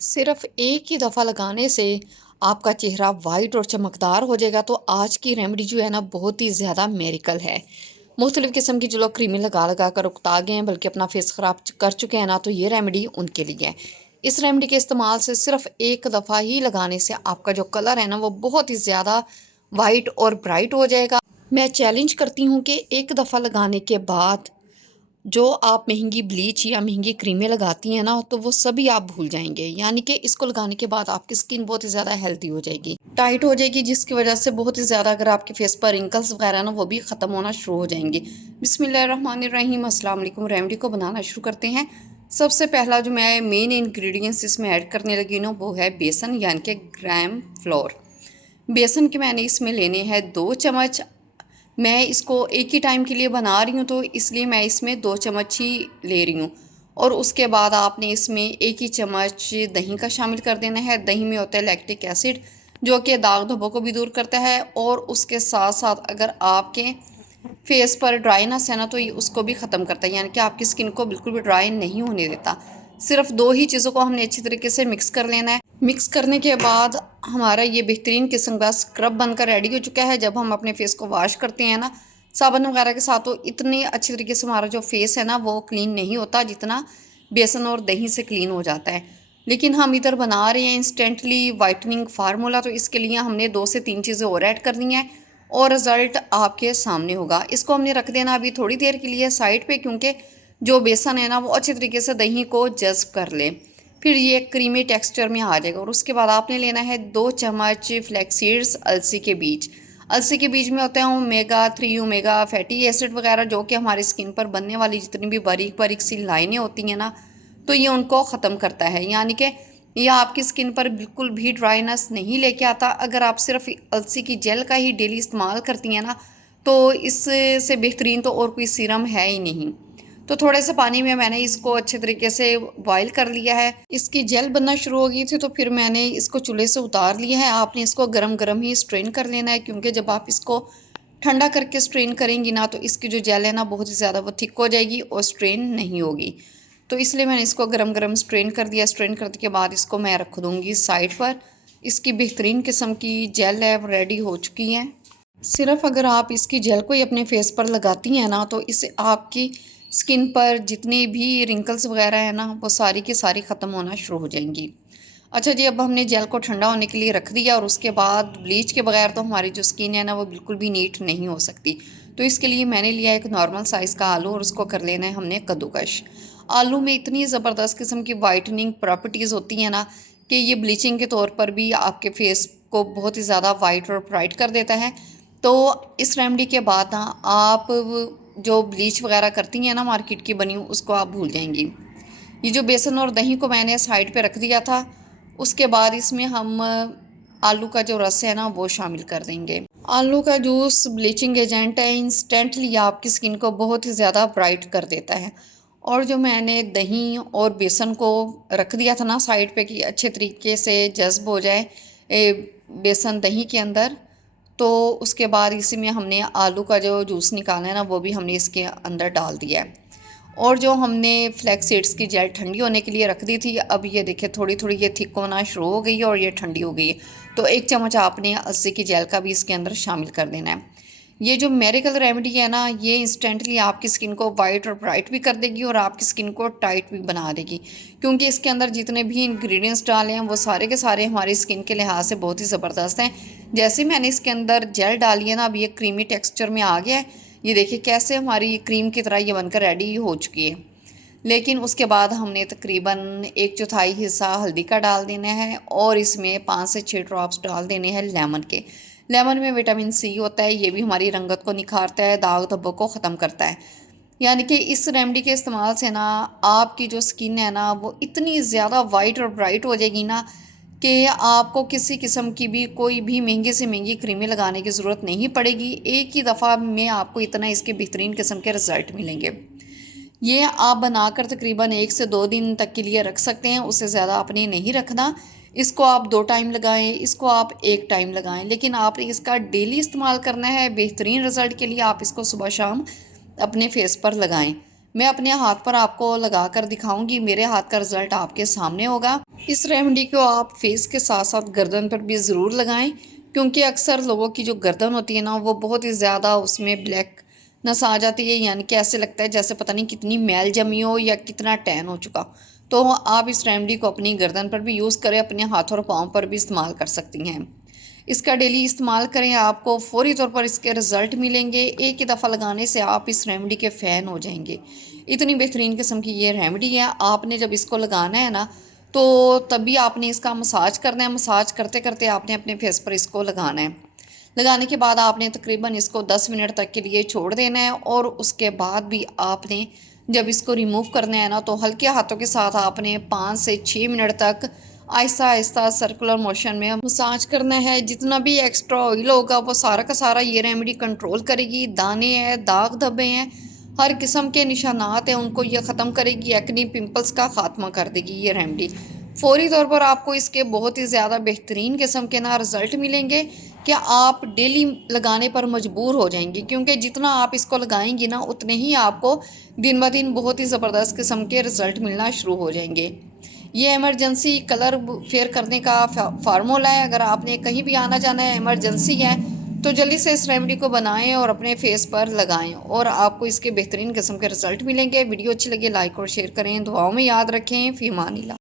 सिर्फ एक ही दफ़ा लगाने से आपका चेहरा वाइट और चमकदार हो जाएगा। तो आज की रेमेडी जो है ना बहुत ही ज़्यादा मेरिकल है। मुख्तलिफ़ किस्म की जो लोग क्रीमें लगा लगा कर उकता गए हैं बल्कि अपना फेस ख़राब कर चुके हैं ना, तो ये रेमेडी उनके लिए है। इस रेमेडी के इस्तेमाल से सिर्फ एक दफ़ा ही लगाने से आपका जो कलर है ना वो बहुत ही ज़्यादा वाइट और ब्राइट हो जाएगा। मैं चैलेंज करती हूँ कि एक दफ़ा लगाने के बाद जो आप महंगी ब्लीच या महंगी क्रीमें लगाती हैं ना, तो वो सभी आप भूल जाएंगे। यानी कि इसको लगाने के बाद आपकी स्किन बहुत ही ज़्यादा हेल्दी हो जाएगी, टाइट हो जाएगी, जिसकी वजह से बहुत ही ज़्यादा अगर आपके फेस पर रिंकल्स वगैरह ना वो भी ख़त्म होना शुरू हो जाएंगे। बिस्मिल्लाहिर्रहमानिर्रहीम, अस्सलाम वालेकुम। रेमेडी को बनाना शुरू करते हैं। सबसे पहला जो मैं मेन इंग्रेडिएंट्स इसमें ऐड करने लगी ना वो है बेसन, यानी कि ग्राम फ्लोर। बेसन के मैंने इसमें लेने हैं 2 चम्मच। मैं इसको एक ही टाइम के लिए बना रही हूँ तो इसलिए मैं इसमें 2 चम्मच ही ले रही हूँ। और उसके बाद आपने इसमें एक ही चम्मच दही का शामिल कर देना है। दही में होता है लैक्टिक एसिड, जो कि दाग धब्बों को भी दूर करता है और उसके साथ साथ अगर आपके फेस पर ड्राईनेस है ना तो ये उसको भी ख़त्म करता है, यानी कि आपकी स्किन को बिल्कुल भी ड्राई नहीं होने देता। सिर्फ दो ही चीज़ों को हमने अच्छी तरीके से मिक्स कर लेना है। मिक्स करने के बाद हमारा ये बेहतरीन किस्म का स्क्रब बनकर रेडी हो चुका है। जब हम अपने फेस को वॉश करते हैं ना साबुन वगैरह के साथ, तो इतनी अच्छी तरीके से हमारा जो फेस है ना वो क्लीन नहीं होता जितना बेसन और दही से क्लीन हो जाता है। लेकिन हम इधर बना रहे हैं इंस्टेंटली वाइटनिंग फार्मूला, तो इसके लिए हमने 2 से 3 चीज़ें और ऐड करनी है और रिज़ल्ट आपके सामने होगा। इसको हमने रख देना अभी थोड़ी देर के लिए साइड पे, क्योंकि जो बेसन है ना वो अच्छे तरीके से दही को जज़्ब कर ले, फिर ये क्रीमी टेक्सचर में आ जाएगा। और उसके बाद आपने लेना है 2 चम्मच फ्लैक्स सीड्स, अलसी के बीज। अलसी के बीज में होते हैं ओमेगा 3 ओमेगा फैटी एसिड वगैरह, जो कि हमारी स्किन पर बनने वाली जितनी भी बारीक बारीक सी लाइनें होती हैं ना तो ये उनको ख़त्म करता है। यानी कि ये आपकी स्किन पर बिल्कुल भी ड्राइनेस नहीं लेके आता। अगर आप सिर्फ अलसी की जेल का ही डेली इस्तेमाल करती हैं ना तो इससे बेहतरीन तो और कोई सीरम है ही नहीं। तो थोड़े से पानी में मैंने इसको अच्छे तरीके से बॉईल कर लिया है। इसकी जेल बनना शुरू हो गई थी तो फिर मैंने इसको चूल्हे से उतार लिया है। आपने इसको गरम गरम ही स्ट्रेन कर लेना है, क्योंकि जब आप इसको ठंडा करके स्ट्रेन करेंगी ना तो इसकी जो जेल है ना बहुत ही ज़्यादा वो थिक हो जाएगी और स्ट्रेन नहीं होगी। तो इसलिए मैंने इसको गरम गरम स्ट्रेन कर दिया। स्ट्रेन करने के बाद इसको मैं रख दूँगी साइड पर। इसकी बेहतरीन किस्म की जेल है वो रेडी हो चुकी है। सिर्फ अगर आप इसकी जेल को ही अपने फेस पर लगाती हैं ना तो इससे आपकी स्किन पर जितनी भी रिंकल्स वगैरह है ना वो सारी की सारी ख़त्म होना शुरू हो जाएंगी। अच्छा जी, अब हमने जेल को ठंडा होने के लिए रख दिया और उसके बाद ब्लीच के बगैर तो हमारी जो स्किन है ना वो बिल्कुल भी नीट नहीं हो सकती। तो इसके लिए मैंने लिया एक नॉर्मल साइज़ का आलू और उसको कर लेना है हमने कद्दूकश। आलू में इतनी ज़बरदस्त किस्म की वाइटनिंग प्रॉपर्टीज़ होती हैं ना कि ये ब्लीचिंग के तौर पर भी आपके फेस को बहुत ही ज़्यादा वाइट और ब्राइट कर देता है। तो इस रेमेडी के बाद ना आप जो ब्लीच वगैरह करती हैं ना मार्केट की बनी उसको आप भूल जाएंगी। ये जो बेसन और दही को मैंने साइड पे रख दिया था, उसके बाद इसमें हम आलू का जो रस है ना वो शामिल कर देंगे। आलू का जूस ब्लीचिंग एजेंट है, इंस्टेंटली आपकी स्किन को बहुत ही ज़्यादा ब्राइट कर देता है। और जो मैंने दही और बेसन को रख दिया था ना साइड पे कि अच्छे तरीके से जज्ब हो जाए बेसन दही के अंदर, तो उसके बाद इसी में हमने आलू का जो जूस निकाला है ना वो भी हमने इसके अंदर डाल दिया है। और जो हमने फ्लैक्स सीड्स की जेल ठंडी होने के लिए रख दी थी, अब ये देखिए थोड़ी थोड़ी ये थिक होना शुरू हो गई है और ये ठंडी हो गई है। तो 1 चम्मच आपने अलसी की जेल का भी इसके अंदर शामिल कर देना है। ये जो मेरिकल रेमेडी है ना ये इंस्टेंटली आपकी स्किन को वाइट और ब्राइट भी कर देगी और आपकी स्किन को टाइट भी बना देगी, क्योंकि इसके अंदर जितने भी इंग्रेडिएंट्स डाले हैं वो सारे के सारे हमारी स्किन के लिहाज से बहुत ही ज़बरदस्त हैं। जैसे मैंने इसके अंदर जेल डाली है ना अब ये क्रीमी टेक्स्चर में आ गया है। ये देखिए कैसे हमारी क्रीम की तरह ये बनकर रेडी हो चुकी है। लेकिन उसके बाद हमने तकरीबन 1/4 हिस्सा हल्दी का डाल देना है और इसमें 5 से 6 ड्रॉप्स डाल देने हैं लेमन के। लेमन में विटामिन सी होता है, ये भी हमारी रंगत को निखारता है, दाग धब्बों को ख़त्म करता है। यानी कि इस रेमेडी के इस्तेमाल से ना आपकी जो स्किन है ना वो इतनी ज़्यादा वाइट और ब्राइट हो जाएगी ना कि आपको किसी किस्म की भी कोई भी महंगे से महंगी क्रीमें लगाने की ज़रूरत नहीं पड़ेगी। एक ही दफ़ा में आपको इतना इसके बेहतरीन किस्म के रिज़ल्ट मिलेंगे। ये आप बनाकर तकरीबन 1 से 2 दिन तक के लिए रख सकते हैं, उससे ज़्यादा आपने नहीं रखना। इसको आप 2 टाइम लगाएं, इसको आप 1 टाइम लगाएं, लेकिन आपने इसका डेली इस्तेमाल करना है। बेहतरीन रिज़ल्ट के लिए आप इसको सुबह शाम अपने फेस पर लगाएं। मैं अपने हाथ पर आपको लगा कर दिखाऊंगी, मेरे हाथ का रिजल्ट आपके सामने होगा। इस रेमेडी को आप फेस के साथ साथ गर्दन पर भी ज़रूर लगाएं, क्योंकि अक्सर लोगों की जो गर्दन होती है ना, वो बहुत ही ज़्यादा उसमें ब्लैकनेस आ जाती है, यानी कि ऐसे लगता है जैसे पता नहीं कितनी मैल जमी हो या कितना टैन हो चुका। तो आप इस रेमेडी को अपनी गर्दन पर भी यूज़ करें, अपने हाथों और पाँव पर भी इस्तेमाल कर सकती हैं। इसका डेली इस्तेमाल करें, आपको फ़ौरी तौर पर इसके रिज़ल्ट मिलेंगे। एक ही दफ़ा लगाने से आप इस रेमेडी के फ़ैन हो जाएंगे। इतनी बेहतरीन किस्म की ये रेमेडी है। आपने जब इसको लगाना है ना, तो तभी आपने इसका मसाज करना है। मसाज करते करते आपने अपने फेस पर इसको लगाना है। लगाने के बाद आपने तकरीबन इसको 10 मिनट तक के लिए छोड़ देना है, और उसके बाद भी आपने जब इसको रिमूव करना है ना, तो हल्के हाथों के साथ आपने 5 से 6 मिनट तक आहिस्ता आहिस्ता सर्कुलर मोशन में मसाज करना है। जितना भी एक्स्ट्रा ऑयल होगा वो सारा का सारा ये रेमेडी कंट्रोल करेगी। दाने हैं, दाग धब्बे हैं, हर किस्म के निशानात हैं, उनको ये ख़त्म करेगी। एक्नी पिंपल्स का ख़ात्मा कर देगी ये रेमेडी। फौरी तौर पर आपको इसके बहुत ही ज़्यादा बेहतरीन किस्म के ना रिज़ल्ट मिलेंगे कि आप डेली लगाने पर मजबूर हो जाएंगी, क्योंकि जितना आप इसको लगाएंगी ना, उतने ही आपको दिन ब दिन बहुत ही ज़बरदस्त किस्म के रिज़ल्ट मिलना शुरू हो जाएंगे। ये इमरजेंसी कलर फेयर करने का फार्मूला है। अगर आपने कहीं भी आना जाना है, इमरजेंसी है, तो जल्दी से इस रेमेडी को बनाएं और अपने फेस पर लगाएं, और आपको इसके बेहतरीन किस्म के रिजल्ट मिलेंगे। वीडियो अच्छी लगी लाइक और शेयर करें, दुआओं में याद रखें। फ़ी अमानिल्लाह।